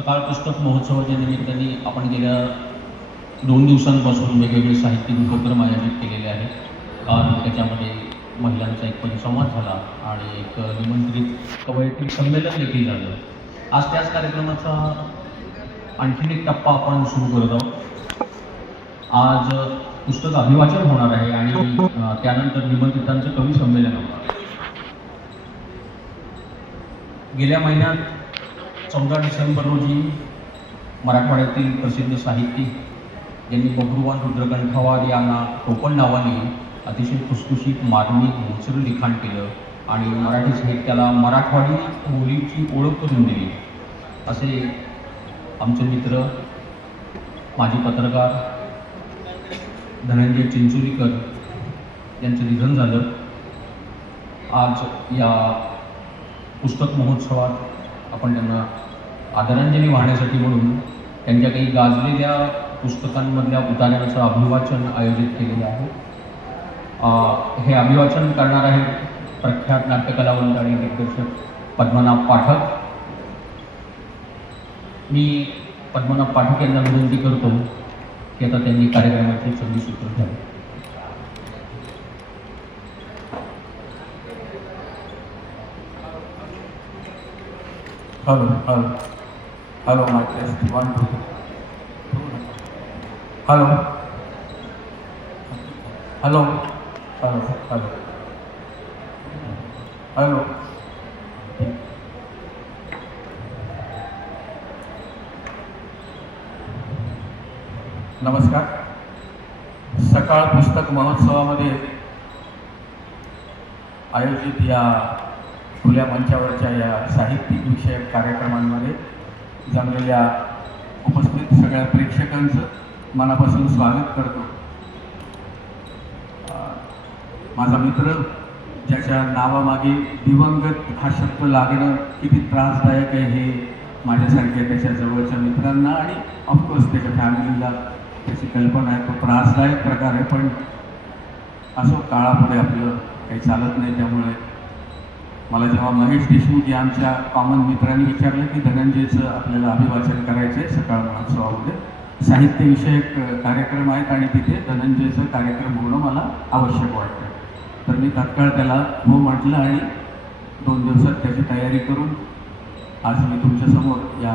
सकाळ पुस्तक महोत्सवाच्या निमित्ताने आपण गेल्या 2 दिवसांपासून वेगवेगळे साहित्यिक उपक्रम आयोजित केलेले आहेत. काल त्याच्यामध्ये महिलांचा एक परिसंवाद झाला आणि एक निमंत्रित कवयित्री संमेलन देखील झालं. आज त्याच कार्यक्रमाचा आणखीन एक टप्पा आपण सुरू करत आहोत. आज पुस्तक अभिवाचन होणार आहे आणि त्यानंतर निमंत्रितांचं कवी संमेलन होणार. गेल्या महिन्यात 14 डिसेंबर रोजी मराठवाड्यातील प्रसिद्ध साहित्यिक यांनी बब्रुवान रुद्रकंठावार यांना टोपण नावाने अतिशय खुसखुशीत मार्मिक बोचरं लिखाण केलं आणि मराठी साहित्याला मराठवाडी बोलीची ओळख करून दिली. असे आमचे मित्र माजी पत्रकार धनंजय चिंचोलीकर यांचं निधन झालं. आज या पुस्तक महोत्सवात आपण त्यांना आदरांजली वाहण्यासाठी म्हणून त्यांच्या काही गाजलेल्या पुस्तकांमधल्या उतार्यांचं अभिवाचन आयोजित केलेलं आहे. हे अभिवाचन करणार आहेत प्रख्यात नाट्यकलावंत आणि दिग्दर्शक पद्मनाभ पाठक. मी पद्मनाभ पाठक यांना विनंती करतो की आता त्यांनी कार्यक्रमाचे संधीसूत्र घ्यावे. Hello hello hello my test 1 2 hello hello hello hello hello. नमस्कार. सकाळ पुस्तक महोत्सवामध्ये आयोजित या खुल्या मंचावरच्या या साहित्यिक विषयक कार्यक्रमांमध्ये जमलेल्या उपस्थित सगळ्या प्रेक्षकांचं मनापासून स्वागत करतो. माझा मित्र ज्याच्या नावामागे दिवंगत हा शब्द लागणं किती त्रासदायक आहे हे माझ्यासारख्या त्याच्या जवळच्या मित्रांना आणि ऑफकोर्स त्याच्या फॅमिलीला त्याची कल्पना आहे. तो त्रासदायक प्रकार आहे, पण असो काळापुढे आपलं काही चालत नाही. त्यामुळे मला जेव्हा महेश देशमुख या आमच्या कॉमन मित्रांनी विचारलं की धनंजयचं आपल्याला अभिवाचन करायचं आहे सकाळ महोत्सवामध्ये, साहित्यविषयक कार्यक्रम आहेत आणि तिथे धनंजयचं कार्यक्रम होणं मला आवश्यक वाटतं, तर मी तात्काळ त्याला हो म्हटलं आणि 2 दिवसात त्याची तयारी करून आज मी तुमच्यासमोर या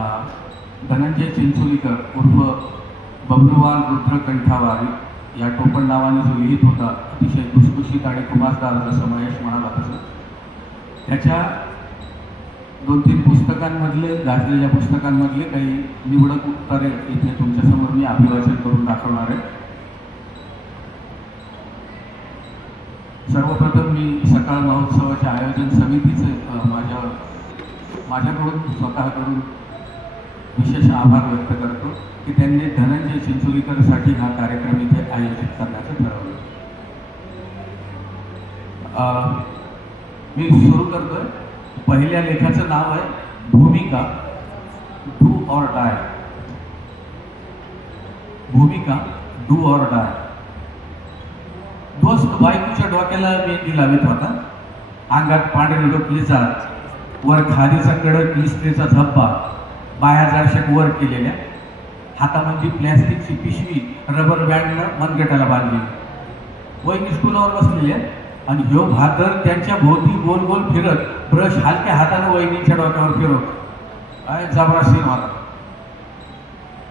धनंजय चिंचोलीकर उर्फ बब्रुवान रुद्रकंठावार या टोपण नावाने जो लिहित होता, अतिशय खुसखुशीत आणि खुमासदार, जसं महेश म्हणाला तसं, त्याच्या 2-3 पुस्तकांमधले गाजलेल्या पुस्तकांमधले काही निवडक उत्तरे इथे तुमच्यासमोर मी अभिवाचन करून दाखवणार आहे. सर्वप्रथम मी सकाळ महोत्सवाच्या आयोजन समितीचे माझ्याकडून स्वतःकडून विशेष आभार व्यक्त करतो की त्यांनी धनंजय चिंचोलीकरसाठी हा कार्यक्रम इथे आयोजित करण्याचं ठरवलं. मी सुरू करतोय. पहिल्या लेखाचं नाव आहे भूमिका, डू ऑर डाय. भूमिका, डू ऑर डाय. दोस्त बायकोच्या डोक्याला मेहंदी लावित होता. अंगात पांढरे डोकलीचा, वर खादीचा कडक इस्त्रीचा झब्बा, बाया जारशात वर केलेल्या, हातामध्ये प्लॅस्टिकची पिशवी रबर बँडनं मनगटाला बांधली. वहिनी स्टूलावर बसलेल्या आणि ह्यो भाकर त्यांच्या भोवती गोल गोल फिरत ब्रश हलक्या हाताने वहिनीच्या डोक्यावर फिरवत. काय जबरा सीन होता.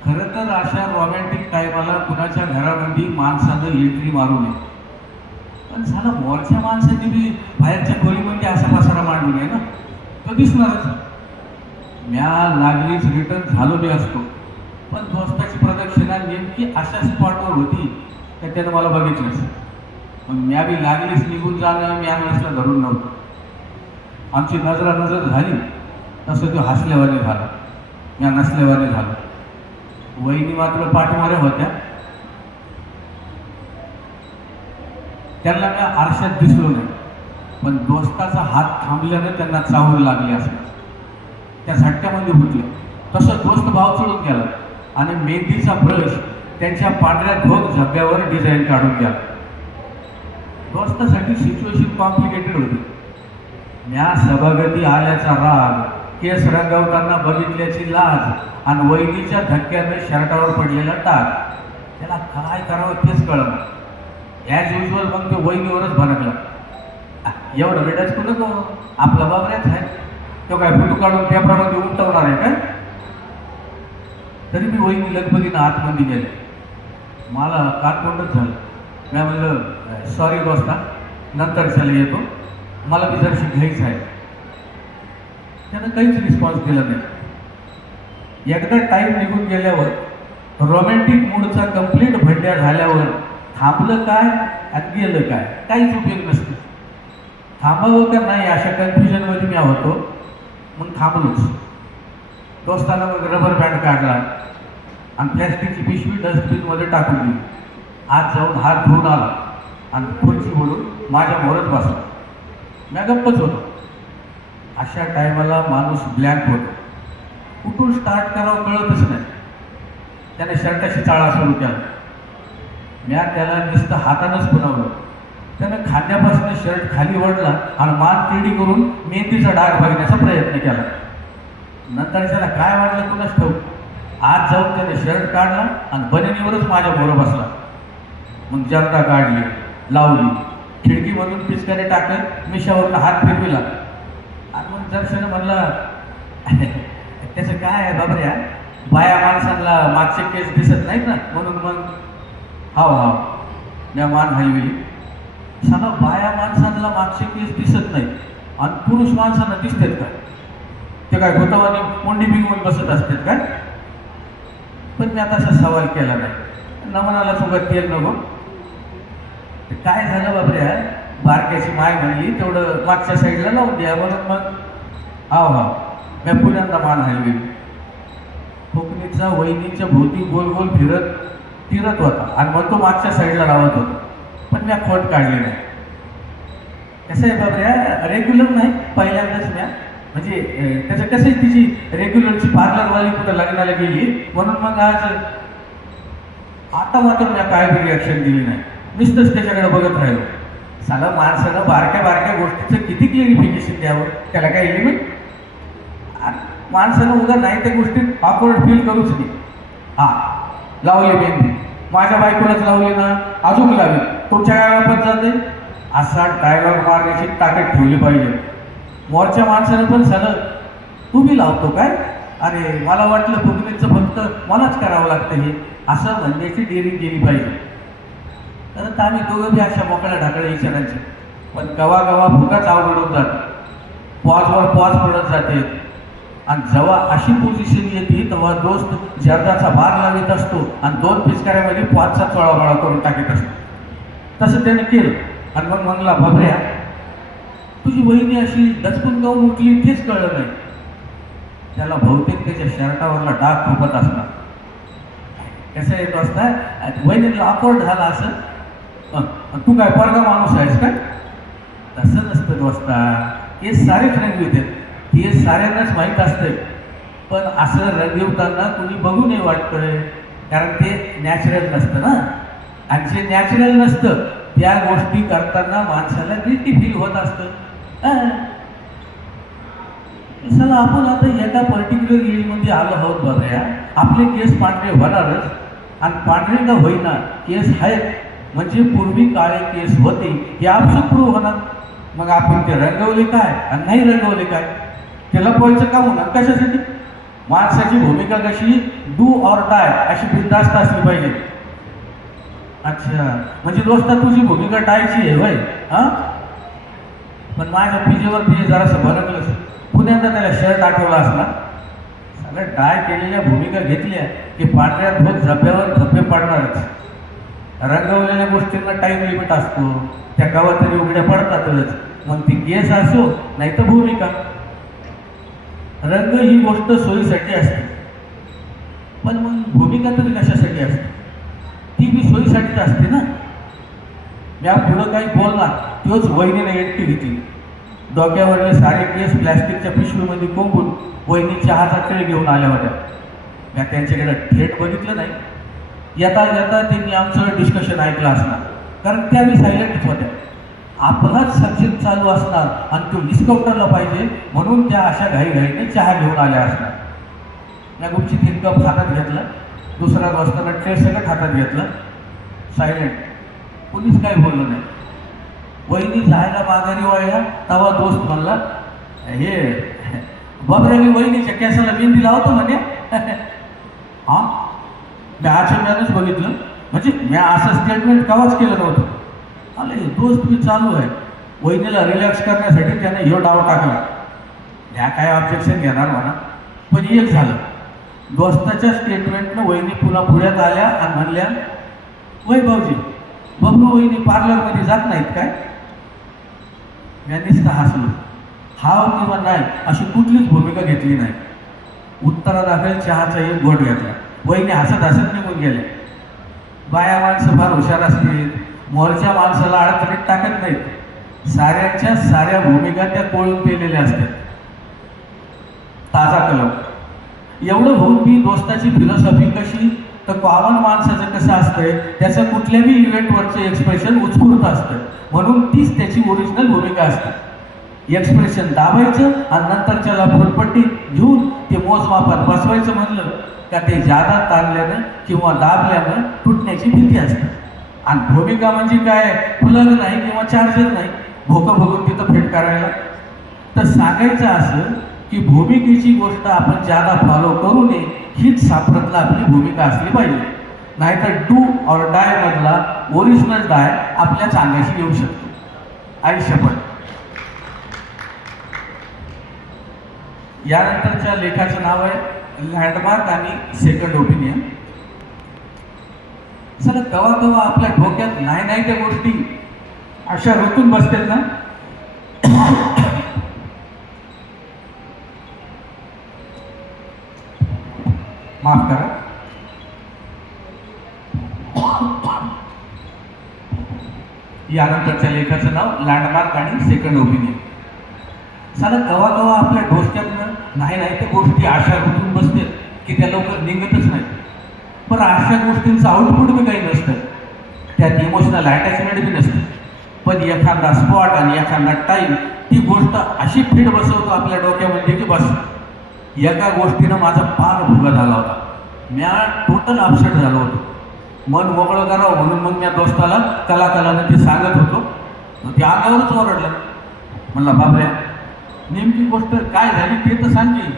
खरं तर अशा रोमॅन्टिक टाईमाला कुणाच्या घरामध्ये माणसानं एंट्री मारू नये, पण झाला मोरच्या माणसाने बी बाहेरच्या खोलीमध्ये असा पसारा मांडू नये ना, तो दिसणारच. म्या लागलीच रिटर्न झालो बी असतो, पण दोस्ताची प्रदक्षिणा नेमकी अशा स्पॉटवर होती तर त्यानं मला बघितलंच. मग म्या बी लागलीच निघून जाणं म्या नसला धरून नव्हतं. आमची नजर झाली तसं तो हसल्यावाने झाला, म्या नसल्यावाने झालं. वहिनी मात्र पाठीमाऱ्या होत्या. त्यांना म्या आरशात दिसलो नाही, पण दोस्ताचा हात थांबल्यानं त्यांना चाहूल लागली असं त्या झटक्यामध्ये फुटलं. तसं दोस्त भाव चढून गेला आणि मेहंदीचा ब्रश त्यांच्या पांढऱ्या धोक झब्यावर डिझाईन काढून गेला. दोस्तासाठी सिच्युएशन कॉम्प्लिकेटेड होती. म्या सभागती आल्याचा राग केस रंगवताना बघितल्याची लाज आणि वहिनीच्या धक्क्यानं शर्टावर पडलेला टाक. त्याला काय करावं तेच कळलं. ॲज युजल मग तो वहिनीवरच भडकला. एवढं वेळच कुठं नको, आपला बाबऱ्याच आहे, तो काय फोटो काढून पेपरामध्ये उमटवणार आहे काय. तरी मी वहिनी लगबगीनं आतमध्ये गेले. मला कानकोंडच झालं. मी म्हणलं सॉरी दोस्ता, नंतर चला येतो, मला बी जरशी घ्यायचं आहे. त्यानं काहीच रिस्पॉन्स दिला नाही. एकदा टाईम निघून गेल्यावर रोमॅन्टिक मूडचा कंप्लीट भंड्या झाल्यावर थांबलं काय आणि गेलं काय काहीच उपयोग नसतो. थांबावं का नाही अशा कन्फ्युजनमध्ये मी होतो. मग थांबलोच. दोस्तानं मग रबर बँड काढला आणि प्लॅस्टिकची पिशवी डस्टबिनमध्ये टाकून दिली. आत जाऊन हात धुवून आला आणि खुर्चीवरून माझ्या मोरत बसला. मी गप्पच होतो. अशा टायमाला माणूस ब्लँक होतो. कुठून स्टार्ट करावं कळतच नाही. त्याने शर्टाशी चाळा सुरू केला. मी त्याला नुसतं हातानंच पुरवलं. त्यानं खांद्यापासून शर्ट खाली ओढला आणि मान तिरडी करून मेहंदीचा डाग बघण्याचा प्रयत्न केला. नंतर त्याला काय वाटलं कुणाच ठाऊक, आज जाऊन त्याने शर्ट काढला आणि बनिनीवरच माझ्या मोर बसला. मग जर्दा काढली, लावली, खिडकीमधून पिचकारे टाकत मिशावरनं हात फिरविला. आणि मग दर्शन म्हणला त्याचं काय आहे बाबऱ्या, बाया माणसांना मागचे केस दिसत नाहीत ना म्हणून मग हाव हाव मी मान हलविली. सगळं बाया माणसांना मागचे केस दिसत नाहीत आणि पुरुष माणसांना दिसतात का, ते काय भूतावानी कोंडी बिंगवून बसत असतात काय. पण मी आता असा सवाल केला नाही. नमनाला सोबत तेल नको. काय झालं बाबऱ्या, बारक्याची माय म्हणली तेवढं मागच्या साईडला लावून द्या म्हणून मग हाव हाव मी पुण्यांदा मान हलवी. कोकणीचा वहिनीच्या भोवती गोल गोल फिरत होता आणि मग तो मागच्या साईडला लावत होता. पण मी खोट काढली नाही. कसं आहे बाबऱ्या, रेग्युलर नाही, पहिल्यांदाच म्या म्हणजे त्याचं कसं आहे, तिची रेग्युलरची पार्लरवाली कुठं लग्नाला गेली म्हणून मग आज आता मात्र मी काय बी रिॲक्शन दिली नाही. नुसतंच त्याच्याकडे बघत राहिलो. सगळं माणसानं बारक्या बारक्या गोष्टीचं किती क्लिअरिफिकेशन द्यावं, त्याला काय लिमिट. माणसानं उद्या नाही त्या गोष्टीत ऑकवर्ड फील करूच नाही. हां लावली मेहंदी, माझ्या बायकोलाच लावली ना, अजून लावली, तुमच्या काय वापरत जाते. असा डायलॉग मारण्याची ताकद ठेवली पाहिजे. मोरच्या माणसानं पण सगळं तू बी लावतो काय, अरे मला वाटलं फुगणीचं फक्त मलाच करावं लागतं हे, असं म्हणण्याची डेअरिंग केली पाहिजे. तर आम्ही दोघं बी अशा मोकळ्या ढाकळ्या विचारायचे. पण कवा कवा फुगाच अवघडून जातं, पॉजवर पॉज पडत जाते. आणि जेव्हा अशी पोझिशन येते तेव्हा दोस्त जर्दाचा भार लावित असतो आणि 2 पिचकाऱ्यामध्ये पॉजचा चोळामोळा करून टाकत असतो. तसं त्याने केलं आणि मग म्हणला बाबऱ्या तुझी वहिनी अशी दचकून जाऊन उठली तेच कळलं नाही. त्याला बहुतेक त्याच्या शर्टावरला डाग खुपत असणार. कसं येत असता वहिनीला ऑकवर्ड झाला असं, तू काय पोरगा माणूस आहेस काय. तसं नसतं दोस्ता, केस सारेच रंगवितात, हे साऱ्यांनाच माहीत असतंय. पण असं रंगवताना कुणी बघू नये वाटतंय, कारण ते नॅचरल नसतं ना. आणि जे नॅचरल नसतं त्या गोष्टी करताना माणसाला गिल्टी फील होत असतं. चला आपण आता एका पर्टिक्युलर एजमध्ये आलो आहोत बघा, आपले केस पांढरे होणारच. आणि पांढरे का होईना केस आहेत म्हणजे पूर्वी काळे केस होते हे आपसूक प्रूव्ह होणार. मग आपण ते रंगवले काय आणि नाही रंगवले काय, त्याला पोहायचं का होणार कशासाठी. माणसाची भूमिका कशी डू ऑर डाय अशी बिनधास्त असली पाहिजे. अच्छा म्हणजे दोस्ता तुझी भूमिका डायची आहे होय. हां पण माझ्या पिजेवर ते जरासं भरकलंच. पुण्यांदा त्याला शर्ट आठवला असला. सगळ्या डाय केलेल्या भूमिका घेतल्या की पांढऱ्या धोत झप्यावर धप्पे पडणारच. रंगवलेल्या गोष्टींना टाईम लिमिट असतो, त्या गावात तरी उघड्या पडतातच. मग ती केस असो नाही तर भूमिका. रंग ही गोष्ट सोयीसाठी असते, पण मग भूमिका तरी कशासाठी असते, ती बी सोयीसाठीच असते ना. या पुढं काही बोलणार तोच वहिनीने एकटी घेतली. डोक्यावरले सारे केस प्लॅस्टिकच्या पिशवीमध्ये कोंबून वहिनी चहाचा खेळ घेऊन आल्या होत्या. मी त्यांच्याकडे थेट बघितलं नाही. येता येता त्यांनी आमचं डिस्कशन ऐकलं असणार, कारण त्या बी सायलेंटच होत्या. आपलाच सब्जेक्ट चालू असणार आणि तो डिस्काउंटरला पाहिजे म्हणून त्या अशा घाईघाईने चहा घेऊन आल्या असणार। या गुपचीत एक कप हातात घेतला, दुसरा वाजताना ट्रे सगळं हातात घेतलं, सायलेंट, कोणीच काही बोललं नाही। वहिनी जायला माघारी वळल्या तेव्हा दोस्त म्हणला, हे बाबरे मी वहिनीच्या केसाला मेहंदी लावतो म्हणे। हां, मी आचम्यानंच बघितलं, म्हणजे मी असं स्टेटमेंट कवाच केलं नव्हतं। आले दोस्त मी चालू आहे, वहिनीला रिलॅक्स करण्यासाठी त्याने ह्यो डाव टाकला। ह्या काय ऑब्जेक्शन घेणार म्हणा, पण एक झालं, दोस्ताच्या स्टेटमेंटनं वहिनी पुन्हा पुढ्यात आल्या आणि म्हणल्या, वय भाऊजी बबलू वहिनी पार्लरमध्ये जात नाहीत काय? मी नुसतं हसलो, हाव किंवा नाही अशी कुठलीच भूमिका घेतली नाही। उत्तरादाखल चहाचा एक घोट घेतला, वहिनी हसत हसत निघून गेले। बाया माणसं फार हुशार असतील, मोरच्या माणसाला अडचणीत टाकत नाहीत, साऱ्यांच्या साऱ्या भूमिका त्या कोळून पेलेल्या असतात। ताजा कलम एवढं होऊन मी दोस्ताची फिलॉसॉफी कशी, तर कॉमन माणसाचं कसं असतंय, त्याचं कुठल्याही इव्हेंटवरचं एक्सप्रेशन उत्स्फूर्त असतं, म्हणून तीच त्याची ओरिजिनल भूमिका असते। एक्सप्रेशन दाबायचं आणि नंतरच्याला फुलपट्टी घेऊन ते मोजमापात बसवायचं म्हणलं का ते जादा ताणल्यानं किंवा दाबल्यानं तुटण्याची भीती असते। आणि भूमिका म्हणजे काय, प्लग नाही किंवा चार्जर नाही, भोकं बघून तिथं फिट करायला। तर सांगायचं असं की भूमिकेची गोष्ट आपण जादा फॉलो करू नये, हीच सापडतला आपली भूमिका असली पाहिजे, नाहीतर डू और डाय मधला ओरिजिनल डाय आपल्याच अंगाशी येऊ शकतो। आयुष्यभर यानंतरच्या लेखाचं नाव आहे लँडमार्क आणि सेकंड ओपिनियन। चला कवा कवा आपल्या डोक्यात नाही नाही त्या गोष्टी अशा रुतून बसतात ना, माफ करा, यानंतरच्या लेखाचं नाव लँडमार्क आणि सेकंड ओपिनियन। साला कवा कवा आपल्या डोक्यातनं नाही नाही त्या गोष्टी अशा रुतून बसतात की त्या लवकर निघतच नाही, पण अशा गोष्टींचं आउटपुट बी काही नसतं, त्यात इमोशनल अटॅचमेंट बी नसतं, पण एखादा स्पॉट आणि एखादा टाईम ती गोष्ट अशी फिट बसवतो आपल्या डोक्यामध्ये की बस। एका गोष्टीनं माझा पार भुगा झाला होता, म्या टोटल अपसेट झालो होतो, मन मोकळं करावं म्हणून मग त्या दोस्ताला कलाकारानं ते सांगत होतो, ते अंगावरच ओरडलं। म्हणला बाबऱ्या नेमकी गोष्ट काय झाली ते तर सांग की।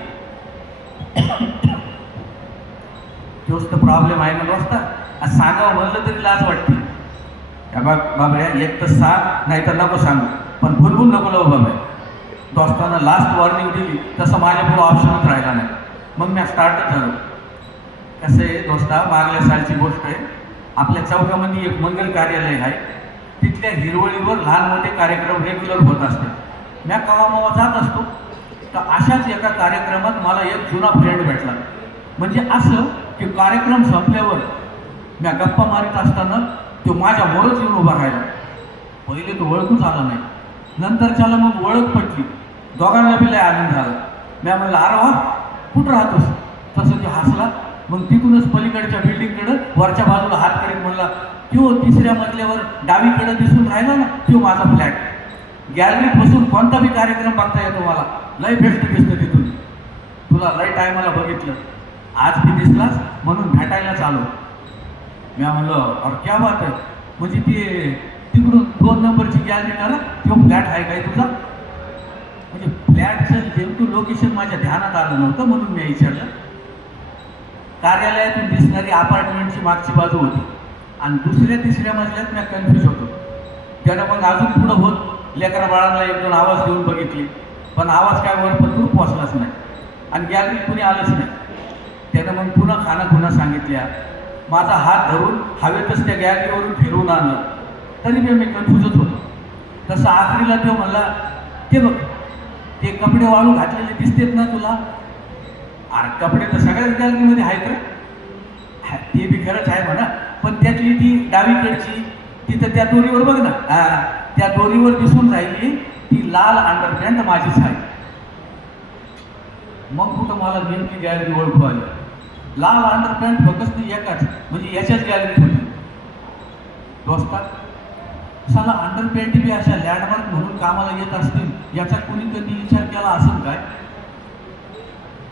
तोच तर प्रॉब्लेम आहे ना दोस्ता, आज सांगावं म्हणलं तरी लाज वाटते। त्या बाबऱ्या एक तर सांग नाही तर नको सांगू, पण भुलभुल नको लावू बाबऱ्या। दोस्तानं लास्ट वॉर्निंग दिली तसं माझ्यापुढं ऑप्शनच राहिला नाही, मग मी स्टार्टच झालो। कसं आहे दोस्ता, मागल्या सालची गोष्ट आहे, आपल्या चौकामध्ये एक मंगल कार्यालय आहे, तिथल्या हिरवळीवर लहान मोठे कार्यक्रम रेग्युलर होत असतात। मी कवा मवा जात असतो, तर अशाच एका कार्यक्रमात मला एक जुना फ्रेंड भेटला। म्हणजे असं की कार्यक्रम संपल्यावर मी गप्पा मारित असताना तो माझ्या मोरच येऊन उभा राहिला। पहिले तो ओळखूच आला नाही, नंतरच्याला मग ओळख पटली, दोघांना बी लय आनंद झाला। मी म्हणलं अरे वा कुठं राहतोस, तसं तो हसला। मग तिथूनच पलीकडच्या बिल्डिंगकडं वरच्या बाजूला हात करीत म्हणला, तो तिसऱ्या मजल्यावर डावीकडे दिसून राहिला ना, तो माझा फ्लॅट, गॅलरीत बसून कोणता बी कार्यक्रम बघता येतो मला, लय बेस्ट दिसतं तिथून, तुला लय टायमाला बघितलं, आज बी दिसलास म्हणून भेटायलाच आलो। मी म्हणलं अरे क्या बात आहे, म्हणजे ते तिकडून 2 नंबरची गॅलरी करा, तो फ्लॅट आहे काय तुझा? म्हणजे फ्लॅटचं नेमकं लोकेशन माझ्या ध्यानात आलं नव्हतं म्हणून मी विचारलं। कार्यालयातून दिसणारी अपार्टमेंटची मागची बाजू होती आणि दुसऱ्या तिसऱ्या मजल्यात मी कन्फ्यूज होतो। त्यानं मग अजून पुढं होत लेकरा बाळांना 1-2 आवाज देऊन बघितले, पण आवाज काय वरपर्यंत पोचलाच नाही आणि गॅलरीत कुणी आलंच नाही। त्यानं मग पुन्हा खानाखुणा सांगितल्या, माझा हात धरून हवेतच त्या गॅलरीवरून फिरवून आणलं, तरी मी कन्फ्यूजच होतो। तसं आखरीला तो म्हणला, ते बघ ते कपडे वाळू घातलेले दिसतेत ना तुला? अरे कपडे तर सगळ्याच गॅलरीमध्ये आहेत रे। ते बी खरंच आहे म्हणा, पण त्यातली ती डावीकडची तिथं त्या दोरीवर बघ ना, त्या दोरीवर दिसून राहिली ती लाल अंडरपॅन्ट माझीच आहे। मग कुठं मला नेमकी गॅलरी ओळखू आली, लाल अंडरपॅन्ट फक्त एकाच म्हणजे याच्याच गॅलरीत होती। दोस्ता साला अंडरपॅन्ट बी अशा लँडमार्क म्हणून कामाला येत असतील याचा कोणी कधी विचार केला असेल काय?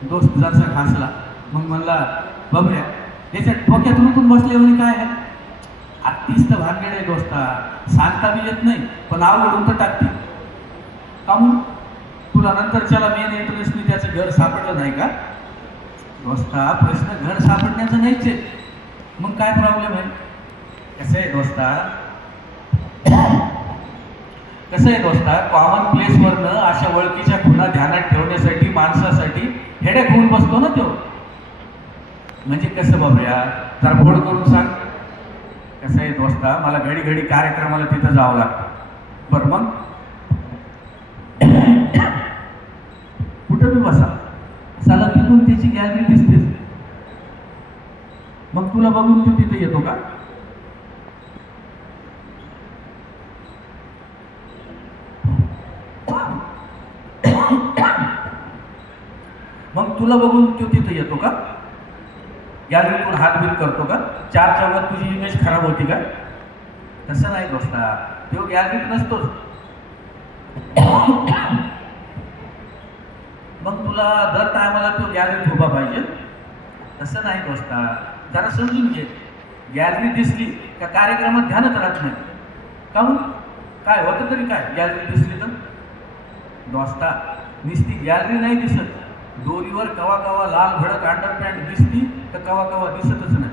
दोस्त जरसा खासला मग म्हणला बबड्या याच्या डोक्यात रुकून बसले म्हणे काय आहे आत्तीच तर भानगड आहे दोस्ता, सांगता बी येत नाही पण आवडून तर टाकते का म्हणून तुला नंतरच्याला मेन इंटरेस्टनी त्याचं घर सापडलं नाही का? दोस्ता प्रश्न घर सापडण्याचं नाहीच आहे, मग काय प्रॉब्लेम आहे? कसं आहे दोस्ता कॉमन प्लेसवरनं अशा ओळखीच्या खुणा ध्यानात ठेवण्यासाठी माणसासाठी हेडेक होऊन बसतो ना तो. म्हणजे कसं बाबऱ्या जरा फोड करून सांग. कसं आहे दोस्ता मला घडी घडी कार्यक्रमाला तिथं जावं लागतं. बरं मग कुठं बी बसा साला तिथून त्याची गॅलरी दिसतेच, मग तुला बघून तू तिथे येतो का? मग तुला बघून तो तिथे येतो का? गॅलरीतून हातबीत करतो का? चार चौघात तुझी इमेज खराब होती का? तसं नाही दोस्ता, तो गॅलरीत नसतोच. मग तुला दर टायमाला तो गॅलरीत उभा पाहिजे? तसं नाही दोस्ता, जरा समजून घे. गॅलरी दिसली का कार्यक्रमात ध्यानच राहत नाही का? मग काय होतं तरी काय गॅलरी दिसली तर? दोस्ता नुसती गॅलरी नाही दिसत, दोरीवर कवा कवा लाल भडक अंडरपॅन्ट दिसती तर कवा कवा दिसतच नाही.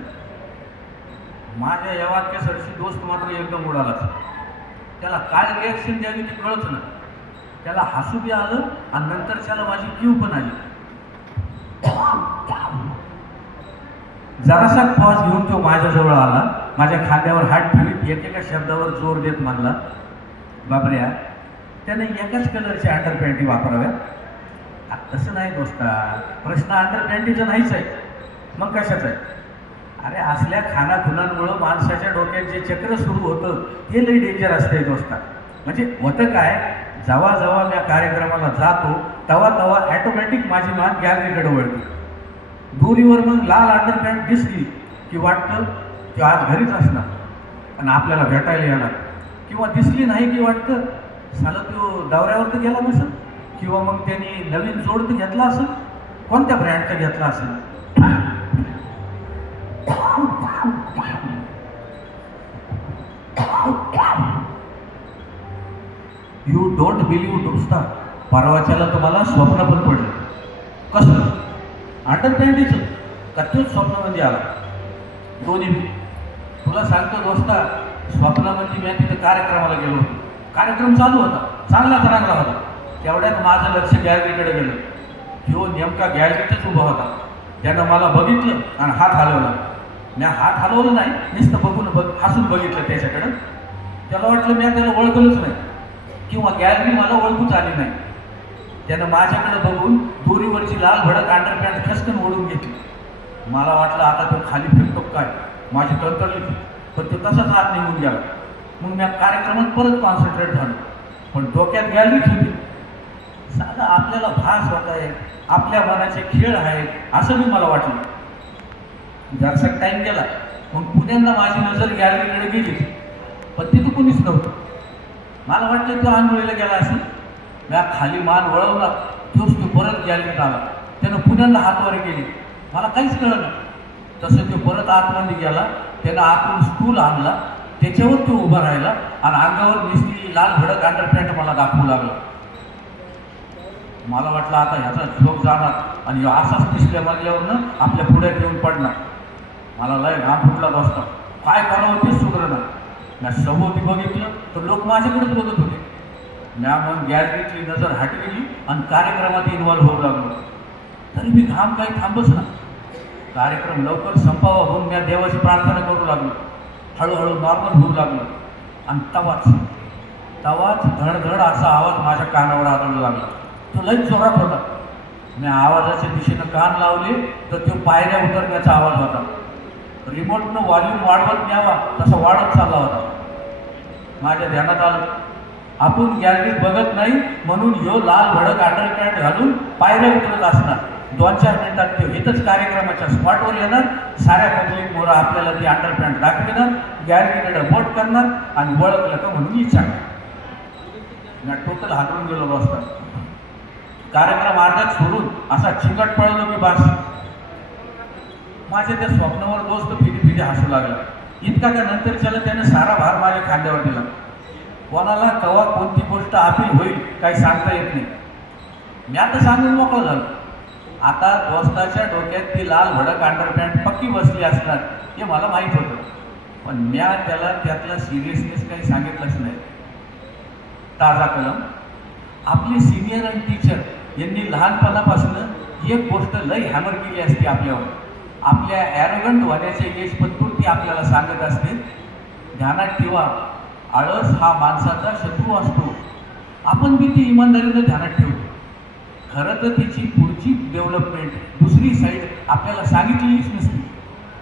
माझ्या या वाक्यासारखी दोस्त मात्र एकदम उडाला. त्याला काय रिॲक्शन द्यावी ते कळत ना. त्याला हसू बी आलं आणि नंतर त्याला माझी कीव पण आली. जरासा पॉज घेऊन तो माझ्याजवळ आला, माझ्या खांद्यावर हात ठेवीत एकेका शब्दावर जोर देत म्हणला, बाबऱ्या त्याने एकाच कलरचे अंडरपॅन्टी वापराव्या? तसं नाही दोस्ता, प्रश्न अंडरपॅन्टीचा नाहीच आहे, मग कशाचा आहे? अरे असल्या खानाखुनांमुळं माणसाच्या डोक्यात जे चक्र सुरू होतं ते लई डेंजर असते दोस्ता. म्हणजे होतं काय, जेव्हा जेव्हा मी कार्यक्रमाला जातो तेव्हा तेव्हा ॲटोमॅटिक माझी मान गॅलरीकडे वळते. दोरीवर मग लाल अंडरपॅन्ट दिसली की वाटतं की आज घरीच असणार आणि आपल्याला भेटायला येणार, किंवा दिसली नाही की वाटतं साला तो दौऱ्यावर तर गेला नसेल, किंवा मग त्यांनी नवीन जोड तर घेतला असेल, कोणत्या ब्रँडचा घेतला असेल. यू डोंट बिलीव्ह दोस्ता, परवाच्याला तुम्हाला स्वप्न पण पडलं. कसं? अंडरपॅन्टीचं का तोच स्वप्नामध्ये आला? दोन्ही. तुला सांगतो दोस्ता, स्वप्नामध्ये मी तिथे कार्यक्रमाला गेलो होतो. कार्यक्रम चालू होता, चांगला होता. तेवढ्यात माझं लक्ष गॅलरीकडे गेलं. ह्यो नेमका गॅलरीतच उभा होता. त्यानं मला बघितलं आणि हात हलवला. मी हात हलवलं नाही, नुसतं हसून बघितलं त्याच्याकडं. त्याला वाटलं मी त्याला ओळखलंच नाही किंवा गॅलरी मला ओळखूच आली नाही. त्यानं माझ्याकडे बघून दोरीवरची लाल भडक अंडरपॅन्ट खसकन ओढून घेतली. मला वाटलं आता तो खाली फिरतो काय, माझी तंतरली, पण तो तसाच आत निघून गेला. मग मी कार्यक्रमात परत कॉन्सन्ट्रेट झालो, पण डोक्यात गॅलरीच होती. साधा आपल्याला भास होत आहे, आपल्या मनाचे खेळ आहेत असं मी मला वाटलं. जरासा टाईम गेला, मग पुण्यांदा माझी नजर गॅलरीकडे गेली, पण तिथं कुणीच नव्हतं. मला वाटलं तो आंघोळीला गेला असेल. मी खाली मान वळवला, तोच तो परत गॅलरीत आला. त्यानं पुण्यांदा हातवारी केली, मला काहीच कळलं नाही. तसं तो परत आतमध्ये गेला, त्यानं आतून स्टूल आणला, त्याच्यावर तो उभा राहिला आणि अंगावर दिसली लाल भडक अंडरपॅन्ट मला दाखवू लागला. मला वाटलं आता ह्याचा झोप जाणार आणि असाच दिसल्या मजल्यावरनं आपल्या पुढ्यात येऊन पडणार. मला लय घाम फुटला बसता, काय करावं तेच सुधरणार. मी सभोवती बघितलं तर लोक माझ्याकडेच बघत होते. म्या मग गॅलरीतली नजर हटविली आणि कार्यक्रमात इन्व्हॉल्व्ह होऊ लागलो. तरी मी घाम काही थांबच ना. कार्यक्रम लवकर संपावा म्हणून मी देवाची प्रार्थना करू लागलो. हळूहळू नॉर्मल होऊ लागलो आणि तवाच धडधड असा आवाज माझ्या कानावर आदळू लागला. तो लईच जोरात होता. मी आवाजाच्या दिशेनं कान लावले तर तो पायऱ्या उतरण्याचा आवाज होता. रिमोटनं व्हॉल्यूम वाढवत न्यावा तसा वाढत चालला होता. माझ्या ध्यानात आलं, आपण गॅलरीत बघत नाही म्हणून ह्यो लाल भडक अंडरपॅन्ट घालून पायऱ्या उतरत असणार. 2-4 मिनिटात ते इथंच कार्यक्रमाच्या स्पॉटवर येणार, साऱ्या पब्लिक मोर आपल्याला ती अंडरपॅन्ट दाखविणार, गॅलरीकडे बोट करणार आणि ओळखलं का म्हणून विचारणार. टोटल हातरून गेलो बसतात. कार्यक्रम अर्ध्यात सोडून असा चिंगट पळलो मी बास. माझ्या त्या स्वप्नावर दोस्त फिरी हसू लागला. इतका का नंतरच्याला त्याने सारा भार माझ्या खांद्यावर दिला. कोणाला कवा कोणती गोष्ट अपील होईल काही सांगता येत नाही. मी आता सांगून मोकळं झालो. आता दोस्ताच्या डोक्यात ती लाल भडक अंडरपॅन्ट पक्की बसली असणार हे मला माहीत होतं, पण म्या त्याला त्यातला सिरियसनेस काही सांगितलंच नाही. ताजा कलम. आपले सिनियर आणि टीचर यांनी लहानपणापासून एक गोष्ट लई हॅमर केली असते आपल्यावर. आपल्या ॲरोगंट होण्याचे यश पत्तूर आपल्याला सांगत असते, ध्यानात ठेवा, आळस हा माणसाचा शत्रू असतो. आपण बी ती इमानदारीनं ध्यानात ठेवतो. खरं तर तिची पुढची डेव्हलपमेंट दुसरी साईड आपल्याला सांगितलेलीच नसते.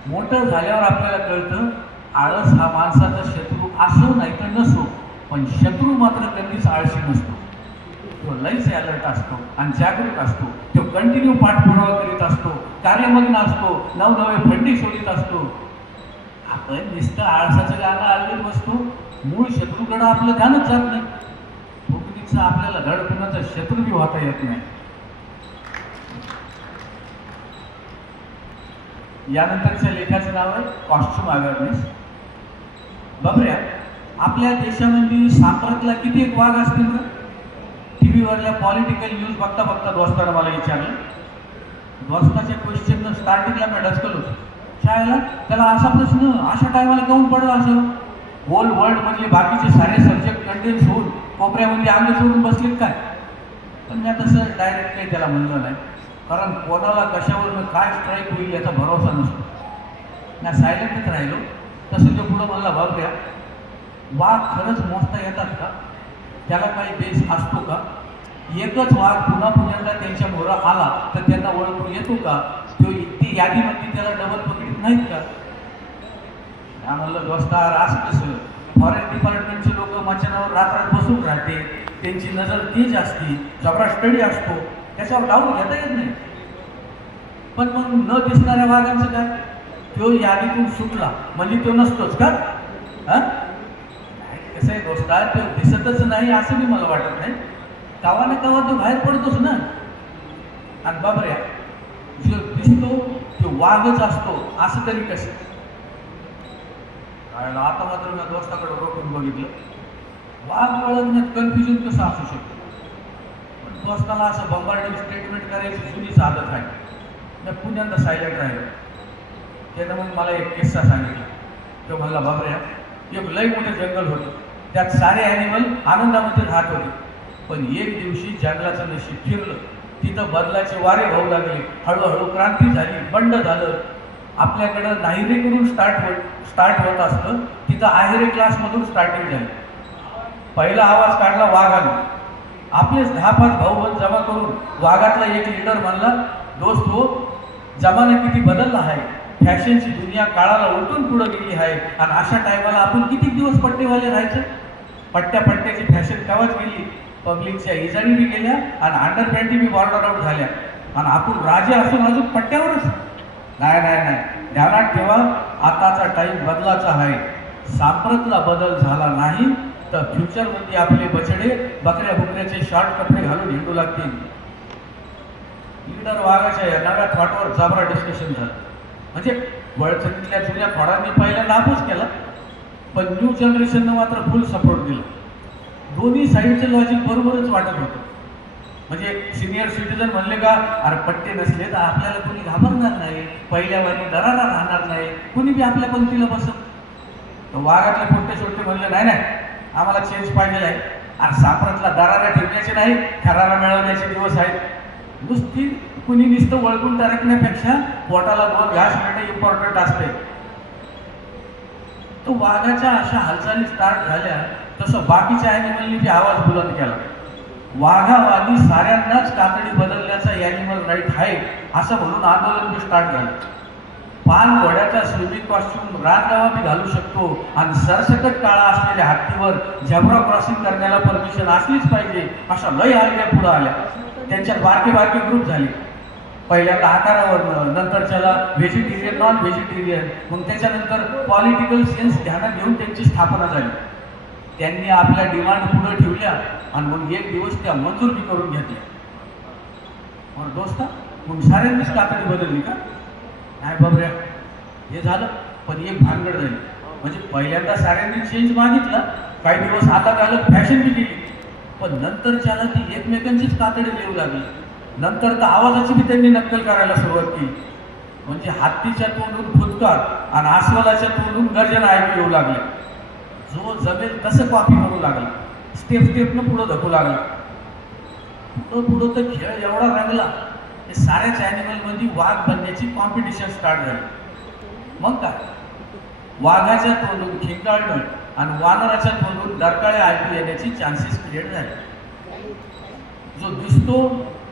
मोठं झाल्यावर आपल्याला कळतं आळस हा माणसाचा शत्रू असो नाही तर नसो, पण शत्रू मात्र कधीच आळशी नसतो. तो लईच अलर्ट असतो आणि जागरूक असतो. तो कंटिन्यू पाठपुरावा करीत असतो, कार्यमग्न असतो, नवनवे फंडी शोधित असतो. आपण नुसतं आळसाचं गाणं आलेलं बसतो, मूळ शत्रूकडं आपलं ध्यानच जात नाही. फुकटीचं आपल्याला धड कुणाचा शत्रू बी होता येत नाही. यानंतरच्या लेखाचं नाव आहे कॉस्ट्युम अवेअरनेस. बघूया आपल्या देशामध्ये सापरातला किती एक वाघ असतील ना. टीव्हीवरल्या पॉलिटिकल न्यूज बघता बघता दोस्तानं मला विचारलं. दोस्ताच्या क्वेश्चननं स्टार्टिंगला मी डचकल होतो. शाळेला त्याला असा प्रश्न अशा टायमाला काऊन पडला असं. होल वर्ल्डमधले बाकीचे सारे सब्जेक्ट कंटेन्स होऊन कोपऱ्यामध्ये आंगे सोडून बसलेत काय. पण मी तसं डायरेक्ट काही त्याला म्हणलं नाही, कारण कोणाला कशावरून काय स्ट्राईक होईल याचा भरोसा नसतो. मी सायलेंटच राहिलो. तसं ते पुढं मला बघूया, वाघ खरंच मोजता येतात का, त्याला काही बेस असतो का, एकच वाघ पुन्हा पुन्हा त्यांच्या मोहरा आला तर त्यांना ओळखून येतो का, तो ती यादीमध्ये त्याला डबल पकडीत नाहीत का. आम्हाला दोस्तार असं कसं. फॉरेस्ट डिपार्टमेंटचे लोक मचानावर रात्रात बसून राहते, त्यांची नजर तेज असते, जबरा स्टडी असतो, त्याच्यावर डाऊट घेता येत नाही. पण मग न दिसणाऱ्या वाघांचं काय, तो यादीतून सुटला म्हणजे तो नसतोच का. हां कसं आहे दोस्ता, तो दिसतच नाही असं बी मला वाटत नाही. कवा ना कवा तो बाहेर पडतोच ना. आणि बाबऱ्या जो दिसतो तो वाघच असतो असं तरी कसं. आता मात्र मी दोस्ताकडे रोखून बघितलं. वाघ ओळखण्यात कन्फ्युजन कसं असू शकतं. पण दोस्ताला असं बंबार्डिंग स्टेटमेंट करायची जुनीच आदत आहे. मी पुण्यांदा सायलेंट राहिलो. त्यानं मग मला एक किस्सा सांगितला. तो म्हणला बाबऱ्या एक लई मोठं जंगल होतं, त्यात सारे ॲनिमल आनंदामध्ये राहत होते. पण एक दिवशी जंगलाचं नशीब फिरलं, तिथं बदलाचे वारे वाहू लागले, हळूहळू क्रांती झाली, बंड झालं. आपल्याकडं नाहिरेकडून स्टार्ट होत असतं, तिथं आहेरे क्लासमधून स्टार्टिंग झाली. पहिला आवाज काढला वाघानं. आपलेच 10-5 भाऊ जमा करून वाघातला एक लीडर म्हणला, दोस्त हो, जमाना किती बदलला आहे, फॅशनची दुनिया काळाला उलटून पुढं गेली आहे, आणि अशा टायमाला आपण किती दिवस पट्टेवाले राहायचं. पट्ट्याची फॅशन केव्हाच गेली. पब्लिकच्या इजारी बी गेल्या आणि अंडरपॅन्टी बी बॉर्डर आउट झाल्या, आणि आपण राजे असून अजून पट्ट्यावरच. नाही नाही नाही, ध्यानात ठेवा, आताचा टाईम बदलाचा आहे. सांप्रतला बदल झाला नाही तर फ्युचरमध्ये आपले बछडे बकऱ्या बुकऱ्याचे शॉर्ट कपडे घालून हिंडू लागतील. लीडर वाघाच्या या नव्या थॉटवर जबरा डिस्कशन झालं. म्हणजे वळचणीतल्या जुन्या थॉडांनी पहिल्यांदा नापूस केला, पण न्यू जनरेशननं मात्र फुल सपोर्ट दिला. दोन्ही साईडचं लॉजिक बरोबरच वाटत होतं. म्हणजे सिनियर सिटीजन म्हणले का, अरे पट्टे नसले तर आपल्याला कोणी घाबरणार नाही, पहिल्यावानी दरारा राहणार नाही, कुणी बी आपल्या पंक्तीला बसत. तर वाघातले पोट्टे छोटे म्हणले नाही नाही, आम्हाला चेंज पाहिजे आहे. अरे सापरातला दरारा ठेवण्याचे नाही, खरारा मिळवण्याचे दिवस आहेत. नुसती कुणी नुसतं वळकून टाकण्यापेक्षा पोटाला 2 घास मिळणं इम्पॉर्टंट असते. तो वाघाच्या अशा हालचाली स्टार्ट झाल्या, तसं बाकीच्या ॲनिमलनी बी आवाज बुलंद केला. वाघावादी साऱ्यांनाच कातडी बदलण्याचा ॲनिमल राईट आहे असं म्हणून आंदोलन बी स्टार्ट झालं. पान घोड्याचा स्विमिंग कॉस्ट्यूम रानगावा बी घालू शकतो, आणि सरसकट काळा असलेल्या हत्तीवर झेब्रा क्रॉसिंग करण्याला परमिशन असलीच पाहिजे, अशा लय आयडिया पुढं आल्या. त्यांच्यात बारके ग्रुप झाले. पहिल्यांदा आकारावरनं, नंतरच्याला व्हेजिटेरियन नॉन व्हेजिटेरियन, मग त्याच्यानंतर पॉलिटिकल सेन्स ध्यानात घेऊन त्यांची स्थापना झाली. त्यांनी आपल्या डिमांड पुढे ठेवल्या आणि मग एक दिवस त्या मंजूर बी करून घेतल्या. मग दोस्ता मग साऱ्यांनीच कातडी बदलली का? नाही बाबऱ्या, हे झालं. पण एक भानगड झाली. म्हणजे पहिल्यांदा साऱ्यांनी चेंज मागितला, काही दिवस आता आलं, फॅशन बी केली, पण नंतरच्याला ती एकमेकांचीच कातडी देऊ लागली. नंतर तर आवाजाची बी त्यांनी नक्कल करायला सुरुवात केली. म्हणजे हत्तीच्या तोंडून फुटकार आणि अस्वलाच्या तोंडून गर्जना ऐकू येऊ लागले. जो जमेल तसं कॉपी करू लागला, स्टेपनं पुढं धकू लागला. पुढं तर खेळ एवढा रंगला, हे साऱ्याच ॲनिमलमध्ये वाघ बनण्याची कॉम्पिटिशन स्टार्ट झाली. मग काय, वाघाच्या तोंडून खिंगाळणं आणि वानराच्या तोंडून डरकाळे ऐकू येण्याची चान्सेस क्रिएट झाले. जो दिसतो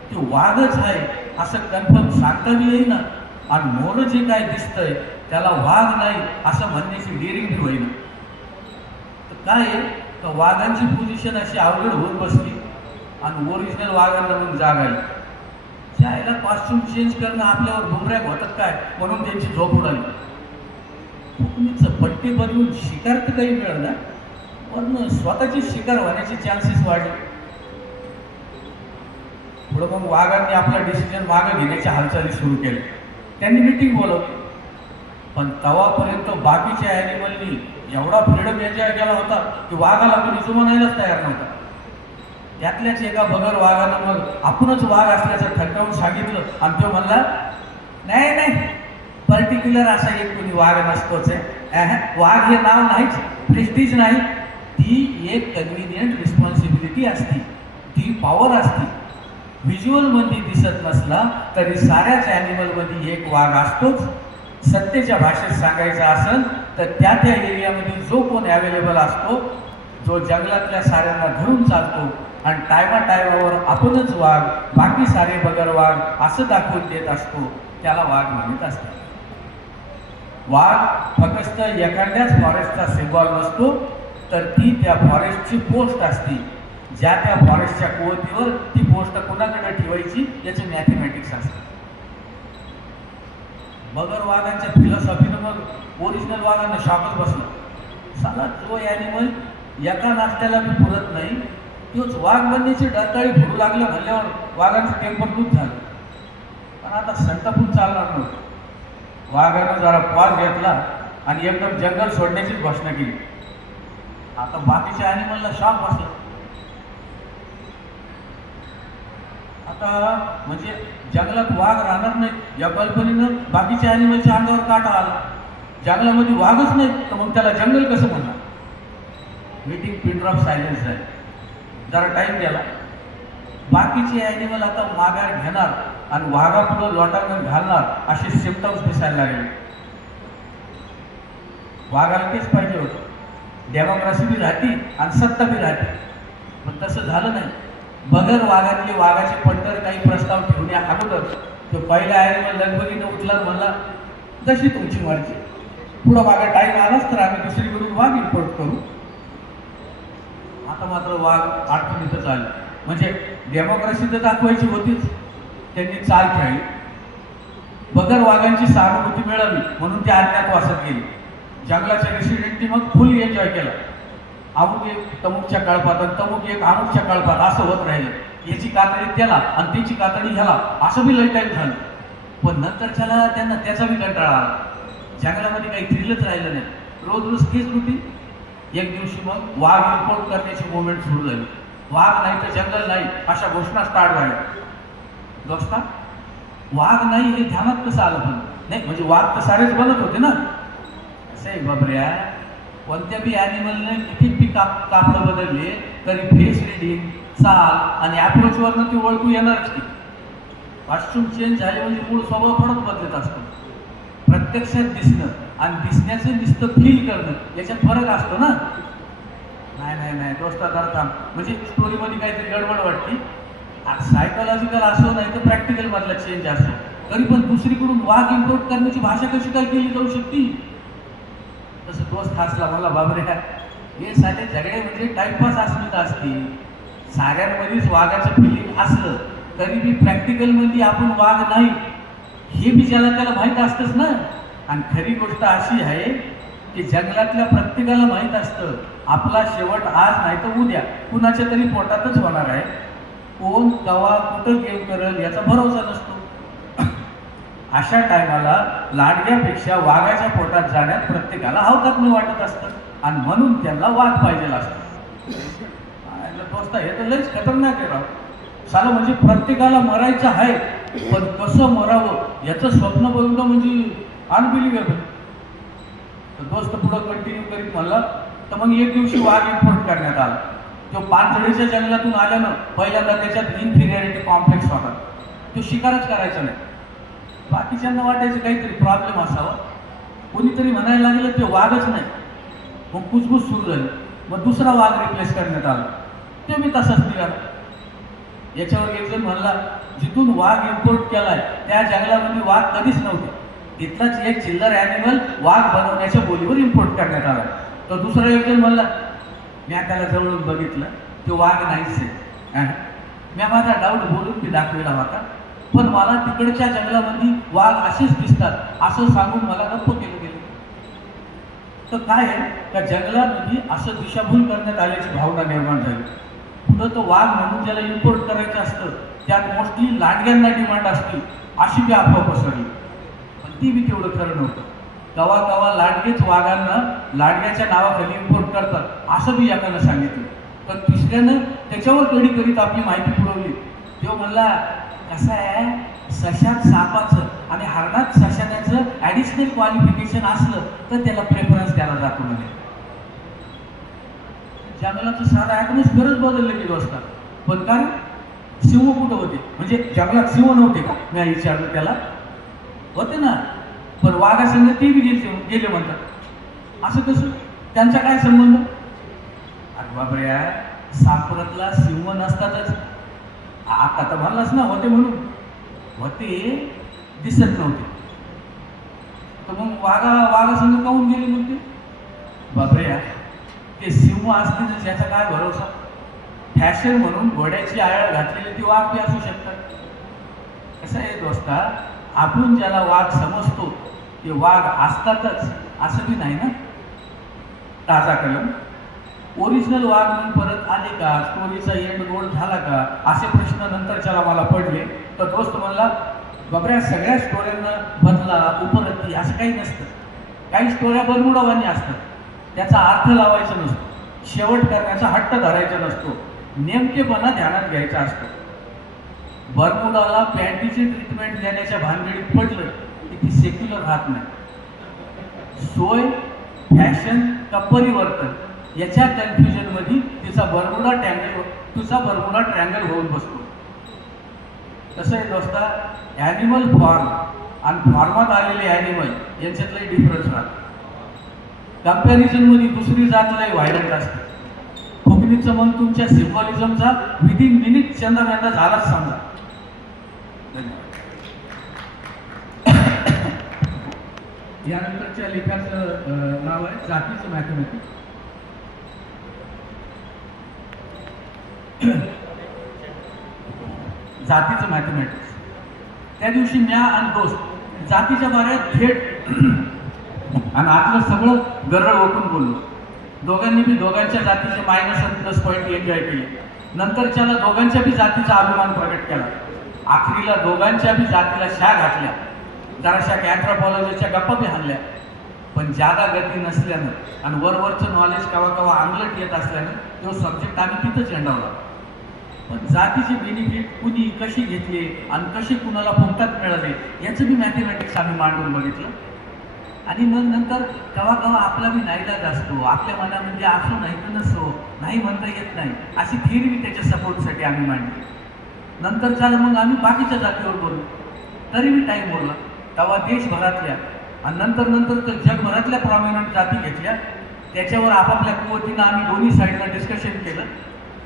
तो वाघच आहे असं कन्फर्म सांगता बी येईना, आणि मोर जे काय दिसतंय त्याला वाघ नाही असं म्हणण्याची डेअरिंग बी होईना. तर काय आहे, तर वाघांची पोझिशन अशी अवघड होऊन बसली आणि ओरिजिनल वाघांना मग जाग आली. ज्याला कॉस्ट्युम चेंज करणं आपल्यावर बुमरॅग होतात काय, म्हणून त्यांची झोप उडाली. फुकणीचं पट्टी बदलून शिकार तर काही मिळालं, पण स्वतःची शिकार होण्याचे चान्सेस वाढले. पुढं मग वाघांनी आपला डिसिजन मागं घेण्याच्या हालचाली सुरू केल्या. त्यांनी मिटिंग बोलवली, पण तेव्हापर्यंत बाकीच्या ॲनिमलनी एवढा फ्रीडम एन्जॉय केला होता की वाघाला कोणी जुमानायलाच तयार नव्हता. त्यातल्याच एका बगर वाघानं मग आपणच वाघ असल्याचं ठणकावून सांगितलं, आणि तो म्हणला, नाही नाही, पर्टिक्युलर असा एक कोणी वाघ नसतोच आहे. वाघ हे नाव नाहीच, प्रेस्टीज नाही, ती एक कन्व्हिनियंट रिस्पॉन्सिबिलिटी असती, ती पॉवर असती. व्हिज्युअलमध्ये दिसत नसला तरी साऱ्याच ॲनिमलमध्ये एक वाघ असतोच. सत्तेच्या भाषेत सांगायचं असेल तर त्या एरियामध्ये जो कोण अवेलेबल असतो, जो जंगलातल्या साऱ्यांना धरून चालतो आणि टायमावर आपणच वाघ, बाकी सारे बगर वाघ असं दाखवून देत असतो, त्याला वाघ म्हणत असतात. वाघ फक्त एखाद्याच फॉरेस्टचा सिम्बॉल नसतो, तर ती त्या फॉरेस्टची पोस्ट असते. ज्या त्या फॉरेस्टच्या कुवतीवर ती पोस्ट कोणाकडे ठेवायची याचे मॅथमॅटिक्स असतं. बगर वाघांच्या फिलॉसॉफीनं मग ओरिजिनल वाघांना शॉकच बसला. साला जो ॲनिमल एका नाश्त्याला बी पुरत नाही, तोच वाघ बनण्याची डरकाळी फुडू लागलं म्हणल्यावर वाघांचं टेम्पर दूध झालं. पण आता संतापून चालणार नव्हतं. वाघानं जरा पॉज घेतला आणि एकदम जंगल सोडण्याचीच घोषणा केली. आता बाकीच्या ॲनिमलला शॉक बसला. आता म्हणजे जंगलात वाघ राहणार नाही या कल्पनेनं बाकीच्या ॲनिमलच्या अंगावर काटा आला. जंगलामध्ये वाघच नाही तर मग त्याला जंगल कसं म्हणणार? मीटिंग पिन ड्रॉप सायलेन्स झाली. जरा टाईम गेला. बाकीचे ॲनिमल आता माघार घेणार आणि वाघापुढं लोटांगण घालणार असे सिम्पटम्स दिसायला लागले. वाघाला तेच पाहिजे होतं, डेमोक्रेसी बी राहती आणि सत्ता बी राहते, पण तसं झालं नाही. बगर वाघातले वाघाचे पंटर काही प्रस्ताव ठेवण्या अगोदर तो पहिला ॲनिमल लगबगीनं उठला, म्हणला, जशी तुमची मर्जी, पुढं मागा टाईम आलाच तर आम्ही दुसरीकडून वाघ इम्पोर्ट करू. आता मात्र वाघ अडचणीतच आले. म्हणजे डेमोक्रेसी तर दाखवायची होतीच, त्यांनी चाल खेळली. बगर वाघांची सहानुभूती मिळाली म्हणून ते अज्ञातवासात गेले. जंगलाच्या रेसिडेंटनी मग फुल एन्जॉय केला. अमुक एक तमुकच्या कळपात आणि तमुक एक अमुकच्या कळपात असं होत राहिलं. याची कातडी त्याला आणि त्याची कातडी ह्याला, असं बी लय टाईम झालं. पण नंतरच्याला त्यांना त्याचा बी कंटाळा आला. जंगलामध्ये काही थ्रिलच राहिलं नाही. रोज तेच रुटीन. एक दिवशी मग वाघ इम्पोर्ट करण्याची मुवमेंट सुरू झाली. वाघ नाही तर जंगल नाही अशा घोषणा स्टार्ट झाल्या. दोस्ता, वाघ नाही हे ध्यानात कसं आलं? पण नाही म्हणजे वाघ तर सारेच बनत होते ना. असं आहे बाबऱ्या, कोणत्या बी ॲनिमलने किती बी कापडं बदलले तरी फेस रिडिंग, चाल आणि ॲप्रोचवरनं ती ओळखू येणारच की. कॉस्ट्युम चेंज झाले म्हणजे मूळ स्वभाव थोडाच बदलत असतो. प्रत्यक्षात दिसणं आणि दिसण्याचं नुसतं फील करणं याच्यात फरक असतो ना. नाही दोस्ता करता म्हणजे स्टोरीमध्ये काहीतरी गडबड वाटते. सायकोलॉजिकल असो नाही तर प्रॅक्टिकल मधला चेंज असो, तरी पण दुसरीकडून वाघ इम्पोर्ट करण्याची भाषा कशी काय केली जाऊ शकते? तसं दोस्त हसला, मला बाबरे हे साधे झगडे म्हणजे टाइमपास अस्मिता असते. साऱ्यांमध्येच वाघाचं फिलिंग असलं तरी बी प्रॅक्टिकलमध्ये आपण वाघ नाही हे बी ज्याला त्याला माहीत असतंच ना. आणि खरी गोष्ट अशी आहे की जंगलातल्या प्रत्येकाला माहीत असतं आपला शेवट आज नाही तर उद्या कुणाच्या तरी पोटातच होणार आहे. कोण कवा कुठं गेम करेल याचा भरोसा नसतो. अशा टायमाला लाडक्यापेक्षा वाघाच्या पोटात जाण्यात प्रत्येकाला हवकात वाटत असतं आणि म्हणून त्यांना वाघ पाहिजे असतं. दोस्ता हे तर लयच खतरनाक आहे राव. साला म्हणजे प्रत्येकाला मरायचं आहे पण कसं मरावं याचं स्वप्न बघणं म्हणजे अनबिलिव्हेबल. तर दोस्त पुढं कंटिन्यू करीत म्हणला तर मग एक दिवशी वाघ इम्पोर्ट करण्यात आला. तो पानझडीच्या जंगलातून आल्यानं पहिल्यांदा त्याच्यात इन्फिरियरिटी कॉम्प्लेक्स होता. तो शिकारच करायचा नाही. बाकीच्यांना वाटायचं काहीतरी प्रॉब्लेम असावा. कोणीतरी म्हणायला लागलं ते वाघच नाही. मग कुजबूज सुरू झाली. मग दुसरा वाघ रिप्लेस करण्यात आला. ते मी तसाच निघाला. याच्यावर एक जण म्हणला जिथून वाघ इम्पोर्ट केलाय त्या जंगलामध्ये वाघ कधीच नव्हते. तिथलाच एक चिल्लर ॲनिमल वाघ बनवण्याच्या बोलीवर इम्पोर्ट करण्यात आला. तर दुसरा एक जण म्हणला मी त्याला जवळून बघितलं तो वाघ नाहीच आहे. मी माझा डाऊट बोलून ती दाखवला होता पण मला तिकडच्या जंगलामध्ये वाघ असेच दिसतात असं सांगून मला गप्प केलं गेलं. तर काय आहे का जंगलामध्ये असं दिशाभूल करण्यात आल्याची भावना निर्माण झाली. पुढं तो वाघ म्हणून ज्याला इम्पोर्ट करायचं असतं त्यात मोस्टली लांडग्यांना डिमांड असते अशी बी अफवा पसरली. पण ती बी तेवढं खरं नव्हतं. कवा कवा लांडगेच वाघांना लांडग्याच्या नावाखाली इम्पोर्ट करतात असं बी एकानं सांगितलं. तर तिसऱ्यानं त्याच्यावर कडी करीत आपली माहिती पुरवली. तो म्हणला कसं आहे सशात सापाचं आणि हरणात सशाचं ॲडिशनल क्वालिफिकेशन असलं तर त्याला प्रेफरन्स द्यायला जातो म्हणे. जंगलाचं साधं ॲटमॉस्फिअरच बदललं गेलो असतात. पण कारण सिंह कुठं होते म्हणजे जंगलात सिंह नव्हते का. मी विचारलं त्याला होते ना पण वाघासंग ते बी गेले म्हणतात. असं कसं त्यांचा काय संबंध. अरे बाबऱ्या सापरातला सिंह नसतातच. आता तर म्हणलाच ना होते म्हणून. होते दिसत नव्हते. तर मग वाघासंग काहून गेले म्हणते. बाबऱ्या ते सिंह असतील याचा काय भरोसा. फॅशन म्हणून घोड्याची आळ घातलेली ती वाघ बी असू शकतात. कसं आहे दोस्ता आपण ज्याला वाघ समजतो ते वाघ असतातच असं बी नाही ना. ताजा कलम ओरिजिनल वाघ म्हणून परत आले का स्टोरीचा एंड रोड झाला का असे प्रश्न नंतरच्याला मला पडले. तर दोस्त म्हणला बाबऱ्या सगळ्या स्टोऱ्यांना बदला उपरती असं काही नसतं. काही स्टोऱ्या बरमुडावानी असतात. त्याचा अर्थ लावायचा नसतो. शेवट करण्याचा हट्ट धरायचा नसतो. नेमकेपणा ध्यानात घ्यायचा असतो. बरमुडाला पॅन्टीची ट्रीटमेंट देण्याच्या भानगडीत पडलं की ती सेक्युलर राहत नाही. सोय फॅशन का परिवर्तन याच्या कन्फ्युजनमध्ये तुझा बरमुडा ट्रँगल होऊन बसतो. कसं आहे दोस्ता ॲनिमल फॉर्म आणि फॉर्मात आलेले ॲनिमल यांच्यातलाही डिफरन्स राहतो. कम्पॅरिझनमध्ये दुसरी जात लय व्हायलंट असते. फुगणीचं मन तुमच्या सिम्बॉलिझमचा विदिन मिनिट चंद्रमेंदा झालाच समजा. यानंतरच्या लेखाचं नाव आहे जातीचं मॅथमॅटिक्स. जातीचं मॅथमॅटिक्स. त्या दिवशी म्या आणि दोस्त जातीच्या बाऱ्यात थेट आणि आतलं सगळं गरळ ओकून बोललो. दोघांनी बी दोघांच्या जातीचे मायनस आणि प्लस पॉईंट एन्जॉय केले. नंतरच्याला दोघांच्या बी जातीचा अभिमान प्रकट केला. आखरीला दोघांच्या बी जातीला शा घातल्या. जराशा अँथ्रोपॉलॉजीच्या गप्पा बी हाणल्या. पण जादा गती नसल्यानं आणि वरवरचं नॉलेज कवा कवा अंगलट येत असल्यानं तो सब्जेक्ट आम्ही तिथंच एंडावला. पण जातीचे बेनिफिट कुणी कशी घेतले आणि कशी कुणाला फुकटात मिळाले याचं बी मॅथमॅटिक्स आम्ही मांडून बघितलं. आणि मग नंतर कवा कवा आपला बी नाईलाज असतो. आपल्या मनामध्ये असो नाही तर नसो नाही म्हणता येत नाही अशी थिअरी बी त्याच्या सपोर्टसाठी आम्ही मांडली. नंतर झालं मग आम्ही बाकीच्या जातीवर बोललो. तरी बी टाईम बोलला. तेव्हा देशभरातल्या आणि नंतर तर जगभरातल्या प्रॉमिनंट जाती घेतल्या. त्याच्यावर आपापल्या कुवतीनं आम्ही दोन्ही साईडला डिस्कशन केलं.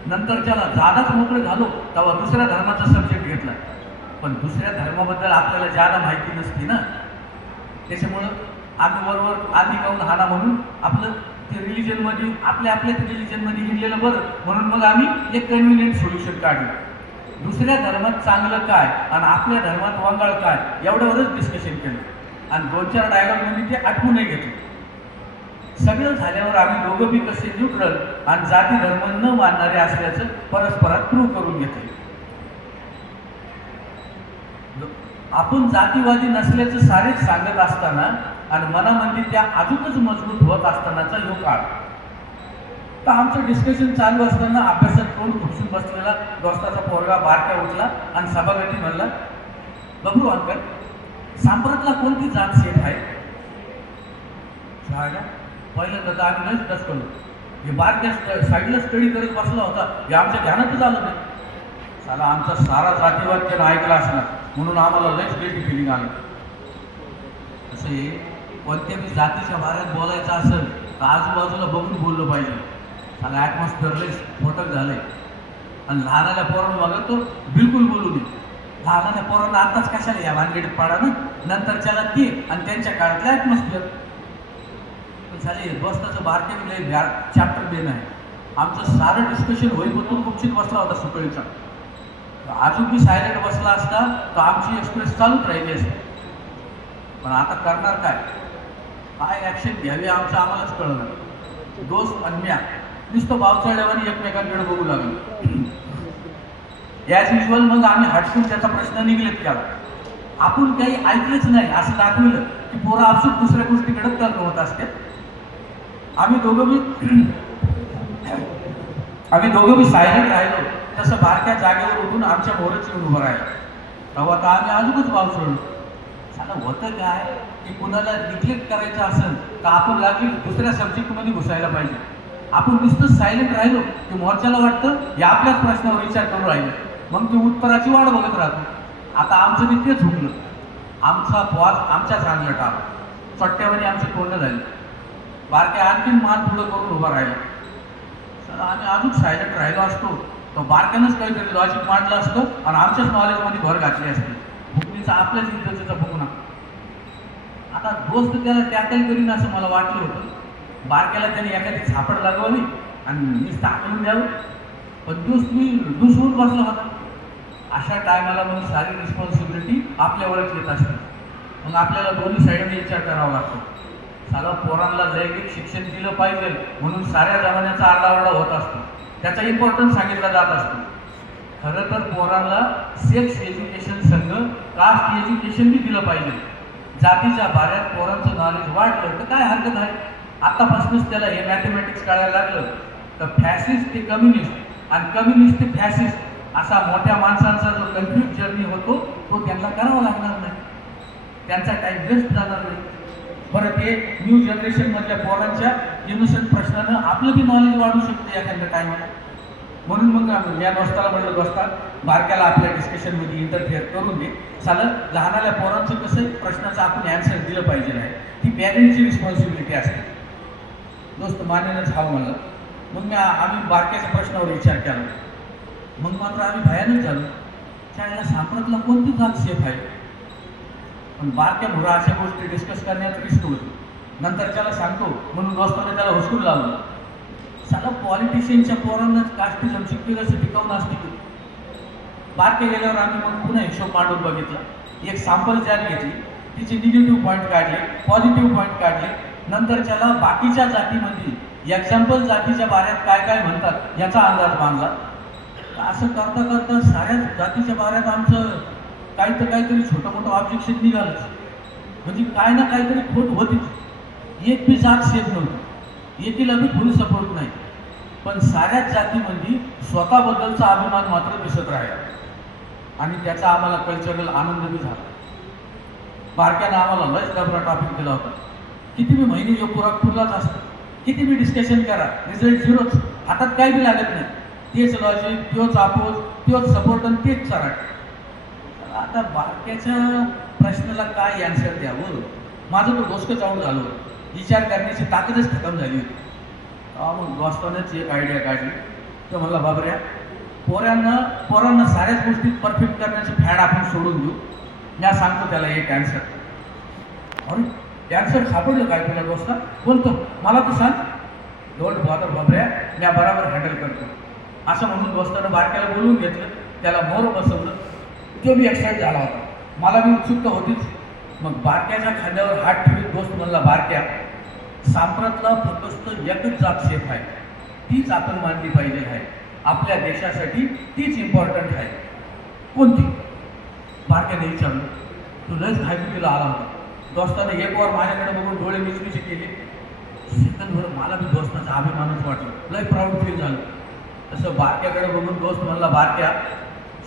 नंतर त्याला जादाच मोकळं झालो तेव्हा दुसऱ्या धर्माचा सब्जेक्ट घेतला. पण दुसऱ्या धर्माबद्दल आपल्याला जादा माहिती नसते ना. त्याच्यामुळं आम्ही बरोबर आधी गाऊन हाना म्हणून आपलं ते रिलिजनमध्ये आपल्याच रिलिजनमध्ये लिहिलेलं बरं म्हणून मग आम्ही एक कन्व्हिनियंट सोल्युशन काढलं. दुसऱ्या धर्मात चांगलं काय आणि आपल्या धर्मात वंगाळ काय एवढ्यावरच डिस्कशन केलं आणि 2-4 डायलॉगमध्ये ते आठवूनही घेतलं. सगळं झाल्यावर आम्ही दोघं बी कसे न्यूट्रल आणि जाती धर्म न मानणारे असल्याचं परस्परात प्रूव्ह करून घेतलं. आपण जातीवादी नसल्याचं सारेच सांगत असताना आणि मनामध्ये त्या अजूनच मजबूत होत असतानाचा यो काळ. तर आमचं डिस्कशन चालू असताना अभ्यासात तोंड खुपसून बसलेला दोस्ताचा पोरगा बारक्या उठला आणि सभागती म्हणला, बघू अंकल, सांप्रतला कोणती जात सेफ आहे? पहिल्यांदा तर आम्ही नाहीच टच करू. हे बारक्या साईडला स्टडी करत बसला होता, हे आमच्या ध्यानातच आलं नाही. साला आमचा सारा जातीवाद त्यानं ऐकला असणार म्हणून आम्हाला लयच गिल्टी फिलिंग आलं. असे कोणत्याही जातीच्या बाऱ्यात बोलायचं असेल तर आजूबाजूला बघून बोललं पाहिजे. साला ॲटमॉस्फिअर लयच मोठं झालंय आणि लहानाल्या पोरांना बघा तो बिलकुल बोलू नये. लहानाल्या पोरांना आताच कशाला या भानगडीत पाडा ना, नंतरच्याला ते आणि त्यांच्या काळातलं ॲटमॉस्फिअर. पण झाले बसताचं बारक्या चॅप्टर देणं आहे. आमचं सारं डिस्कशन होईपर्यंत खूपशीत बसला होता सुकळीचा. अजून बी सायलेंट बसला असता तर आमची एक्सप्रेस चालूच राहिली असते. पण आता करणार काय ॲक्शन घ्यावी आमचं आम्हालाच कळलं. दोस्त आणि म्या नुसतं बावचळल्यावर एकमेकांकडे बघू लागलो. ॲज युजल मग आम्ही हटकून त्याचा प्रश्न निघलेत केला. आपण काही ऐकलंच नाही असं दाखवलं की पोरं आपसूक दुसऱ्या गोष्टीकडे तर्क होत असते. आम्ही दोघं बी सायलेंट राहिलो. तसं बारक्या जागेवर उठून आमच्या मोरच येऊन उभं राहिलं. तेव्हा तर आम्ही अजूनच बावचळलो. साला होतं काय की कुणाला निग्लेक्ट करायचं असेल तर आपण लागली दुसऱ्या सब्जेक्टमध्ये घुसायला पाहिजे. आपण नुसतंच सायलेंट राहिलो की मोर्चाला वाटतं या आपल्याच प्रश्नावर विचार करून राहिलो, मग ती उत्तराची वाट बघत राहतो. आता आमचं बी तेच हुकलं. आमचा पॉज आमच्याच अंगलट आला. चट्ट्यामध्ये आमची तोंड झाली. बारक्या आणखीन मान पुढं करून उभा राहिला. सर आम्ही अजून सायलेंट राहिलो असतो तर बारक्यानंच काहीतरी लॉजिक मांडलं असतं आणि आमच्याच नॉलेजमध्ये भर घातली असते. भुकणीचा आपल्याच इज्जतीचा भुकणा. आता दोस्त त्याला टॅकल करीन असं मला वाटलं होतं. बारक्याला त्याने एखादी झापड लागवली आणि नुसतं आकलून द्यावं, पण दुसरून बसला होता. अशा टायमाला मग सारी रिस्पॉन्सिबिलिटी आपल्यावरच येत असते. मग आपल्याला दोन्ही साईडने विचार करावा लागतो. साला पोरांना लैंगिक शिक्षण दिलं पाहिजे म्हणून साऱ्या जमान्याचा आरडाओरडा होत असतो. त्याचा इम्पॉर्टन्स सांगितला जात असतो. खरं तर पोरांना सेक्स एज्युकेशन संघ कास्ट एज्युकेशन बी दिलं पाहिजे. जातीच्या बाऱ्यात पोरांचं नॉलेज वाढलं तर काय हरकत आहे. आत्तापासूनच त्याला हे मॅथमॅटिक्स कळायला लागलं तर फॅसिस्ट ते कम्युनिस्ट आणि कम्युनिस्ट ते फॅसिस्ट असा मोठ्या माणसांचा जो कन्फ्यूज जर्नी होतो तो त्यांना करावा लागणार नाही. त्यांचा टाईम वेस्ट जाणार नाही. बरं ते न्यू जनरेशनमधल्या पोरांच्या इनोसंट प्रश्नानं आपलं बी नॉलेज वाढू शकते एखाद्या टायमाला. म्हणून मग या दोस्ताला म्हणलं, दोस्ता बारक्याला आपल्या डिस्कशनमध्ये इंटरफेअर करून दे. सालं लहानाल्या पोरांचं कसं प्रश्नाचं आपण ॲन्सर दिलं पाहिजे नाही, ती पॅरेंटची रिस्पॉन्सिबिलिटी असते. दोस्त मान्यच हाव म्हणलं. मग आम्ही बारक्याच्या प्रश्नावर विचार केला. मग मात्र आम्ही भयानक झालो. शाळेला सांप्रतला कोणती जात सेफ आहे? पण बारक्या मुलं अशा गोष्टी डिस्कस करण्यात रिस्क होती. नंतर त्याला सांगतो म्हणून दोस्ताने त्याला हुसकून लावलं. साला पॉलिटिशियनच्या पोरांनाच कास्टिझम शिकलेलं असं टिकावून असते की. बारके गेल्यावर आम्ही मग पुन्हा हिशोब मांडून बघितला. एक सॅम्पल चार्ट घेतली, तिचे निगेटिव्ह पॉईंट काढले, पॉझिटिव्ह पॉईंट काढले. नंतर त्याला बाकीच्या जातीमध्ये एक्झाम्पल जातीच्या बाऱ्यात काय काय म्हणतात याचा अंदाज बांधला. असं करता करता साऱ्या जातीच्या बाऱ्यात आमचं काहीतरी छोटं मोठं ऑब्जेक्शन निघालं. म्हणजे काय ना काहीतरी खोट होतीच. एक बी जात सेफ नव्हती, एकीला बी फुल सपोर्ट नाही. पण साऱ्याच जातीमध्ये स्वतःबद्दलचा अभिमान मात्र दिसत राहिला आणि त्याचा आम्हाला कल्चरल आनंद बी झाला. बारक्यानं आम्हाला लयच डबरा टॉपिक दिला होता. किती बी महिने जो पुराच असतो, किती बी डिस्कशन करा, रिझल्ट झिरोच. हातात काही बी लागत नाही. तेच लॉजिक, तोच अपोज, तोच सपोर्ट आणि तेच चराट. आता बारक्याच्या प्रश्नाला काय ॲन्सर द्यावं माझं तो डोसकं चावून झालं. विचार करण्याची ताकदच खतम झाली होती. मग दोस्तानेच एक आयडिया काढली. तर मला बाबऱ्या पोरांना साऱ्याच गोष्टीत परफेक्ट करण्याची फॅड आपण सोडून देऊ. मी सांगतो त्याला एक ॲन्सर. अरे ॲन्सर सापडलं काय तुला दोस्ता? बोलतो मला तू सांग. डोंट बॉदर बाबऱ्या, मी बरोबर हँडल करतो असं म्हणून दोस्तानं बारक्याला बोलवून घेतलं. त्याला मोर बसवलं. तो बी एक्साईट झाला होता. मला बी उत्सुकता होतीच. मग बारक्याच्या खांद्यावर हात ठेवून दोस्त म्हणला, बारक्या, सांप्रतला फक्त एकच जात सेफ आहे, तीच आपण मानली पाहिजे आहे. आपल्या देशासाठी तीच इम्पॉर्टंट आहे. कोणती? बारक्याने विचारलं. तो लयच घायकुतीला आला होता. दोस्ताने एक वार माझ्याकडे बघून डोळे मिचमिचे केले. सेकंदभर मला बी दोस्ताचा अभिमानच वाटलं. लय प्राऊड फील झालं. तसं बारक्याकडे बघून दोस्त म्हणला, बारक्या,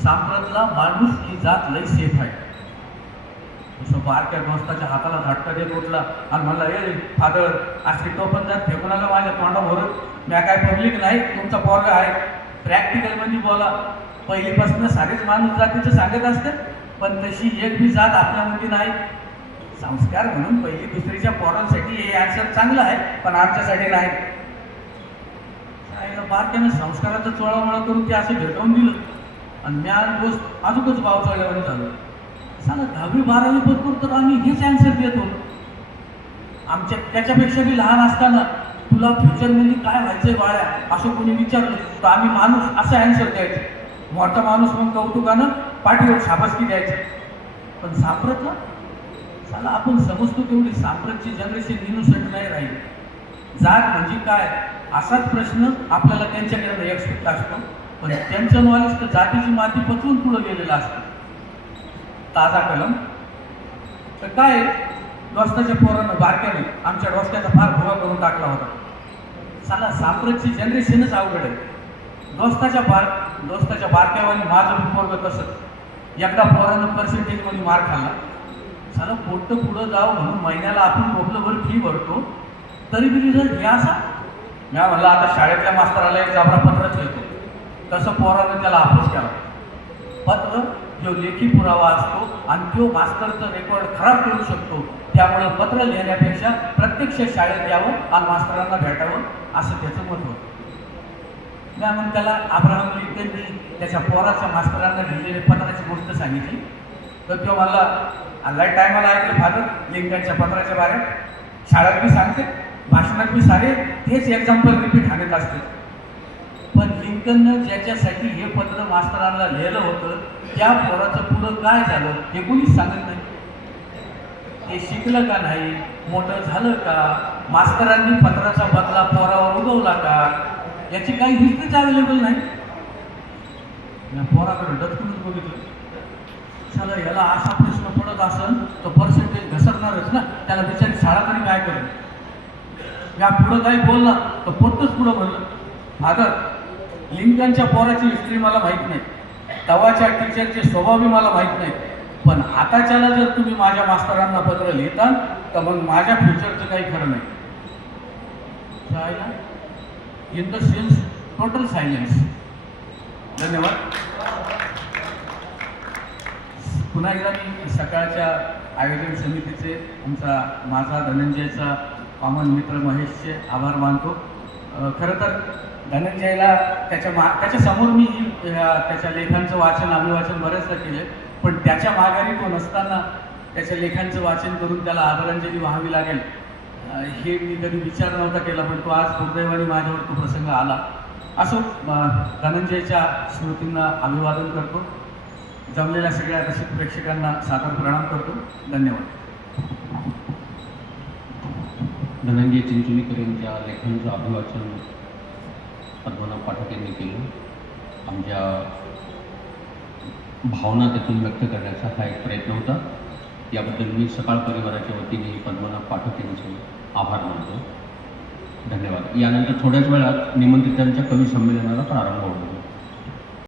सांप्रतला माणूस ही जात लय सेफ आहे. तसं बारक्या दोस्ताच्या हाताला झटका देत उठला आणि म्हणला, ए फादर, अशी टोपण जात फेकून आलं माझ्या तोंडाभरून. मी काय पब्लिक नाही, तुमचा पोरगा आहे. प्रॅक्टिकलमध्ये बोला. पहिलीपासून सारेच माणूस जातीचं सांगत असतात, पण तशी एक बी जात आपल्यामध्ये नाही. संस्कार म्हणून पहिली दुसरीच्या पोरांसाठी हे आन्सर चांगलं आहे, पण आमच्यासाठी नाही. बारक्यानं संस्काराचा चोळामोळा करून ते असं भेटवून दिलं आणि मी आज दोस्त अजूनच भाव चढल्यावर झालं. सांगा 10वी 12वी पत्कूर तर आम्ही हेच आन्सर देत होतो. आमच्या त्याच्यापेक्षा बी लहान असताना तुला फ्युचरमध्ये काय व्हायचंय बाळ्या असं कोणी विचारलं तर आम्ही माणूस असं आन्सर द्यायचं. मोठा माणूस मग कौतुकानं पाठीवर शाबासकी द्यायचं. पण सांप्रतला साला आपण समजतो तेवढी सांप्रतची जनरेशन इनोसंट नाही राहील. जात म्हणजे काय असाच प्रश्न आपल्याला त्यांच्याकडे एक्सपेक्ट असतो, पण त्यांचं नॉलेज तर जातीची माती पचवून पुढं गेलेलं असतं. ताजा कलम तर काय, दोस्ताच्या पोरानं बारक्याने आमच्या डोसक्याचा फार भुगा करून टाकला होता. साला सांप्रतची जनरेशनच अवघड आहे. दोस्ताच्या बारक्यावानी माझं पोरगं तसंच. एकदा पोरानं पर्सेंटेजमध्ये मार खाल्ला. साला पोट्ट पुढं जावं म्हणून महिन्याला आपण टोपलंभर फी भरतो, तरी बी रिझल्ट घ्या असा. मी म्हणलं, आता शाळेतल्या मास्तराला एक जाबरा पत्रच येतो. तसं पोरानं त्याला अभ्यास केला. पत्र जो लेखी पुरावा असतो आणि तो मास्तरचं रेकॉर्ड खराब करू शकतो. त्यामुळे पत्र लिहिण्यापेक्षा प्रत्यक्ष शाळेत यावं आणि मास्तरांना भेटावं असं त्याचं मत होतं. मी म्हणून त्याला अब्राहम लिंकननी त्याच्या पोराच्या मास्तरांना लिहिलेल्या पत्राची गोष्ट सांगितली. तर तो म्हणला, अल्ला टायमाला ऐकलं फादर लिंकनच्या पत्राच्या बारे. शाळेत बी सांगते, भाषणात बी सारे तेच एक्झाम्पल रिपीट आणत असते. पण लिंकननं ज्याच्यासाठी हे पत्र मास्तरांना लिहिलं होतं त्या पोराचं पुढं काय झालं हे कोणीच सांगत नाही. ते शिकलं का नाही, मोठं झालं का, मास्तरांनी पत्राचा बदला पोरावर उगवला का, याची काही हिस्ट्रीच अवेलेबल नाही. मी पोराकडे डचकूनच बघितलं. चला याला असा प्रश्न पडत असेल तर पर्सेंटेज घसरणारच ना, त्याला बिचारी शाळा तरी काय करेल. या पुढं काही बोलला तर पोटच पुढं म्हणलं, फादर लिंकनच्या पोराची हिस्ट्री मला माहीत नाही, तवाच्या टीचरचे स्वभावही मला माहीत नाही, पण आताच्याला जर तुम्ही माझ्या मास्तरांना पत्र लिहिता तर मग माझ्या फ्युचरचं काही खरं नाही. In the sense total silence. धन्यवाद. पुन्हा एकदा मी सकाळच्या आयोजन समितीचे माझा धनंजयचा कॉमन मित्र महेशचे आभार मानतो. खरं तर धनंजयला त्याच्यासमोर मी त्याच्या लेखांचं वाचन अभिवाचन बरेचदा केले, पण त्याच्या माघारी तो नसताना त्याच्या लेखांचं वाचन करून त्याला आदरांजली व्हावी लागेल हे मी कधी विचार नव्हता केला, पण तो आज दुर्दैवाने माझ्यावर तो प्रसंग आला. असो, धनंजयच्या स्मृतींना अभिवादन करतो. जमलेल्या सगळ्या रसिक प्रेक्षकांना सादर प्रणाम करतो. धन्यवाद. धनंजय चिंचोलीकर यांच्या लेखांचं अभिवाचन पद्मनाभ पाठक यांनी केलं. आमच्या भावना त्यातून व्यक्त करण्याचा हा एक प्रयत्न होता. याबद्दल मी सकाळ परिवाराच्या वतीने पद्मनाभ पाठक यांचे आभार मानतो. धन्यवाद. यानंतर थोड्याच वेळात निमंत्रितांच्या कवी संमेलनाला प्रारंभ होतो.